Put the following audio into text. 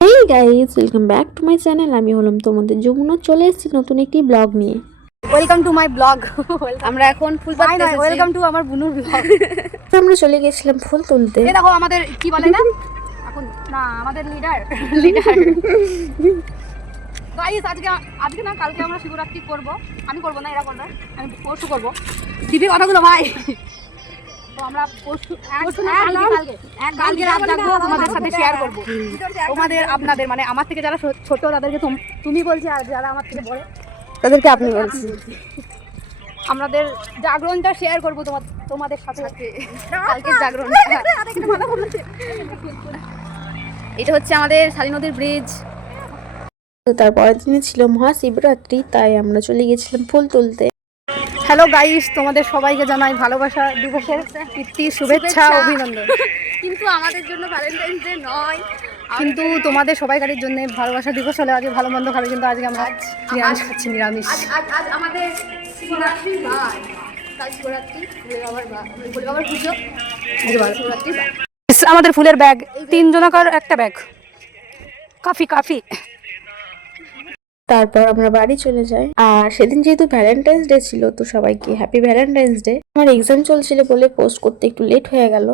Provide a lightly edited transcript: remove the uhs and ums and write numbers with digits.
Hey guys, welcome back to my channel. আমি হলাম তোমাদের যমুনা, চলে এসেছি নতুন একটি ব্লগ নিয়ে। Welcome to my blog. আমরা এখন ফুল পাততে এসেছি। ওয়েলকাম টু আমার বুনুর ব্লগ। আমরা চলে গেছিলাম ফুল তুলতে। এই দেখো আমাদের কি বলে না এখন না আমাদের লিডার গাইস আজকে না কালকে আমরা শিবরাত্রি করব। আমি করব না, এরা করবে। আমি পরশু করব। দিবি কথাগুলো ভাই। তো আমরা পরশু কালকে রাত জাগবো, তোমাদের সাথে শেয়ার করব। তোমাদের আপনাদের মানে আমার থেকে যারা ছোট তাদেরকে তুমি বলছি, আর যারা আমার থেকে বড় তাদেরকে আপনি বলছি। আমাদের জাগরণটা শেয়ার করবো তোমাদের সাথে। কালকে জাগরণ। এটা হচ্ছে আমাদের শালী নদীর ব্রিজ। তো তারপরের দিনে ছিল মহাশিবরাত্রি, তাই আমরা চলে গেছিলাম ফুল তুলতে। হ্যালো গাইস, তোমাদের সবাইকে জানাই ভালোবাসা দিবসের প্রীতি শুভেচ্ছা অভিনন্দন। কিন্তু আমাদের জন্য ভ্যালেন্টাইন্স ডে নয়, কিন্তু তোমাদের সবাইকারের জন্য ভালোবাসা দিবস হলে আজকে ভালো মন্দ খাবে, কিন্তু আজকে আমরা নিরামিষ খাচ্ছি। নিরামিষ আজ আমাদের শিবরাত্রি নয়, কাল শিবরাত্রি, ভোলে বাবার পুজো, শিবরাত্রি। আমাদের ফুলের ব্যাগ, 3 জনাকার একটা ব্যাগ, কাফি। তারপর আমরা বাড়ি চলে যাই। আর সেদিন যেহেতু ভ্যালেন্টাইন্স ডে ছিল, তো সবাইকে হ্যাপি ভ্যালেন্টাইন্স ডে। আমার এক্সাম চলছিল বলে পোস্ট করতে একটু লেট হয়ে গেল।